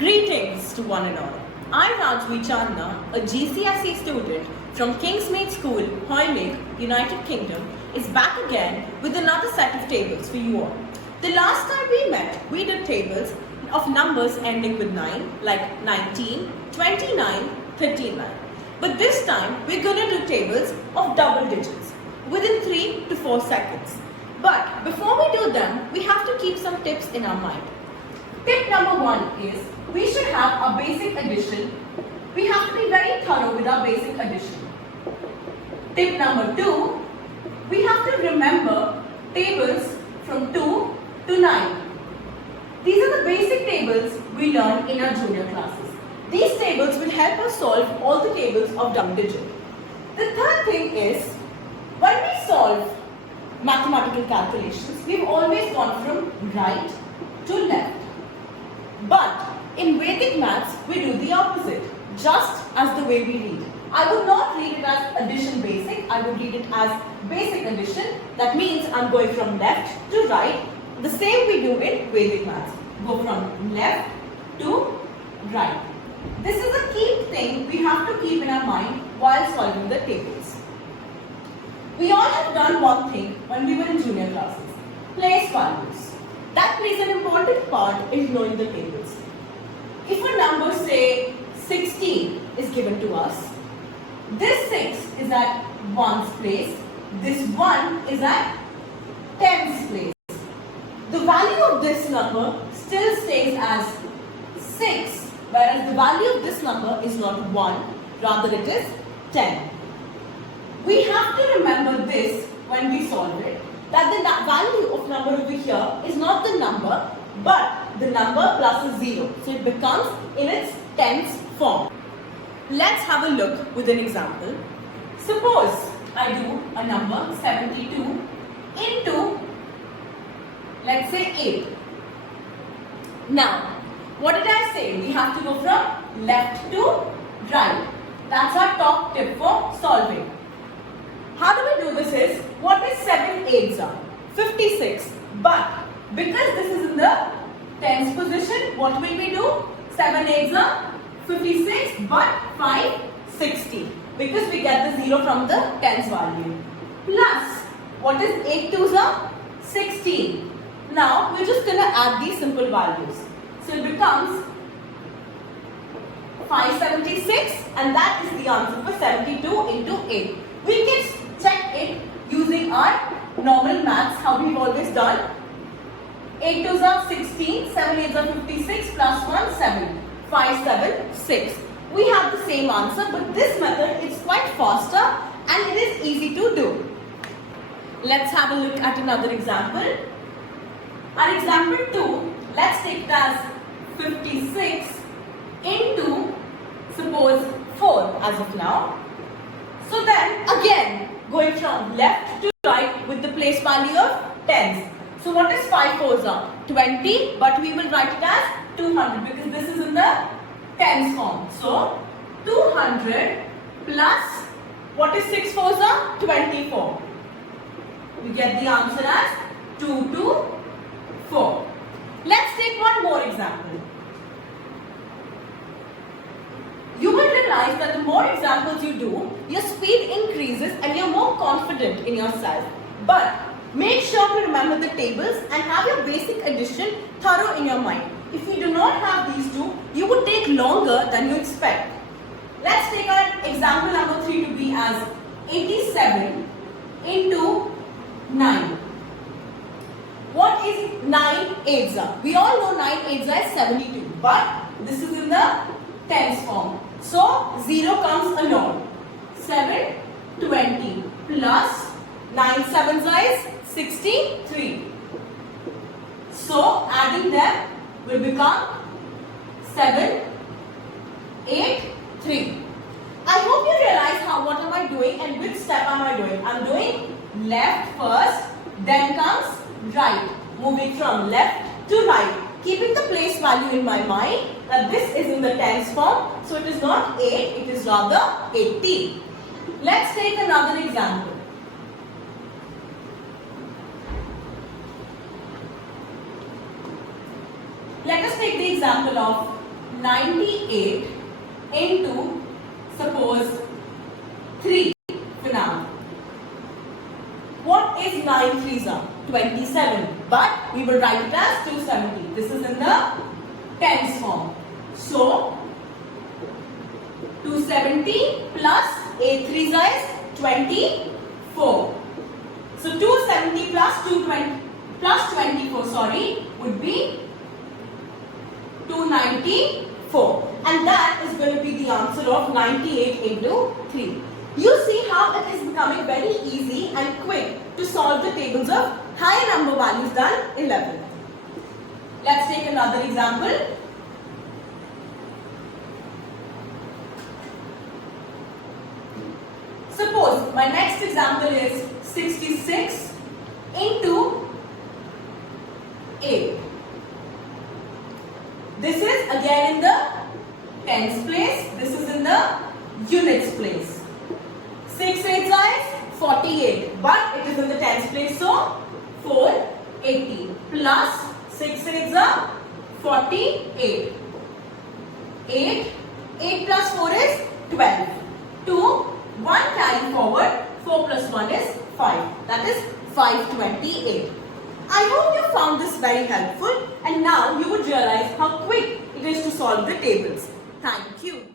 Greetings to one and all. I, Rajvi Chandna, a GCSE student from Kingsmead School, Hoylake, United Kingdom, is back again with another set of tables for you all. The last time we met, we did tables of numbers ending with 9, like 19, 29, 39. But this time, we're going to do tables of double digits within 3 to 4 seconds. But before we do them, we have to keep some tips in our mind. Tip number 1 is we should have a basic addition. We have to be very thorough with our basic addition. Tip number 2, we have to remember tables from 2 to 9. These are the basic tables we learn in our junior classes. These tables will help us solve all the tables of double digit. The third thing is, when we solve mathematical calculations, we've always gone from right to left. But in Vedic maths, we do the opposite, just as the way we read. I would not read it as addition basic, I would read it as basic addition. That means I'm going from left to right, the same we do in Vedic maths. Go from left to right. This is a key thing we have to keep in our mind while solving the tables. We all have done one thing when we were in junior classes, place values. That plays an important part in knowing the tables. If a number, say 16, is given to us, this 6 is at 1's place, this 1 is at 10's place. The value of this number still stays as 6, whereas the value of this number is not 1, rather it is 10. We have to remember this when we solve it, that the value of number over here is not the number, but the number plus a 0. So it becomes in its tens form. Let's have a look with an example. Suppose I do a number 72 into, let's say 8. Now, what did I say? We have to go from left to right. That's our top tip for solving. How do we do this is, what is 7 8s are? 56. But because this is in the tens position, what will we do? 7 8s are 56, but 5 60. Because we get the 0 from the tens value. Plus, what is 8 2s are? 16. Now, we're just going to add these simple values. So it becomes 576, and that is the answer for 72 into 8. We can check it using our normal maths, how we've always done. 8 2s are 16, 7 8s are 56, plus 1, 7. 5, 7, 6. We have the same answer, but this method is quite faster and it is easy to do. Let's have a look at another example. Our example 2, let's take it as 56 into, suppose, 4 as of now. So then, again, going from left to right with the place value of tens. So what is 5 4s are? 20, but we will write it as 200 because this is in the tens form. So 200 plus, what is 6 4s are? 24. We get the answer as 2 to 4. Let's take one more example. You will realize that the more examples you do, your speed increases and you're more confident in yourself. But make sure to remember the tables and have your basic addition thorough in your mind. If you do not have these two, you would take longer than you expect. Let's take our example number 3 to be as 87 into 9. What is 9 8s are? We all know 9 8s are 72, but this is in the tens form. So 0 comes alone. 7 20 plus 9 7s are 63. So adding them will become 7 8 3. I hope you realize what am I doing and which step am I doing. I'm doing left first, then comes right. Moving from left to right. Keeping the place value in my mind that this is in the tens form. So it is not 8, it is rather 80. Let's take another example. Let us take the example of 98 into, suppose, 3 for now. What is 9 threes are? 27. But we will write it as 270. This is in the tens form. So, 270 plus 8 threes is 24. So, 270 plus 220 plus 24, would be 294. And that is going to be the answer of 98 into 3. You see how it is becoming very easy and quick to solve the tables of higher number values than 11. Let's take another example. Suppose my next example is 66 into 8. This is again in the tens place. This is in the units place. 6 8 is 48, but it is in the tens place, so 480 plus 6 8 is 48. 8 plus 4 is 12. 2, 1 carry forward, 4 plus 1 is 5. That is 528. I hope you found this very helpful, and now you would realize how quick it is to solve the tables. Thank you.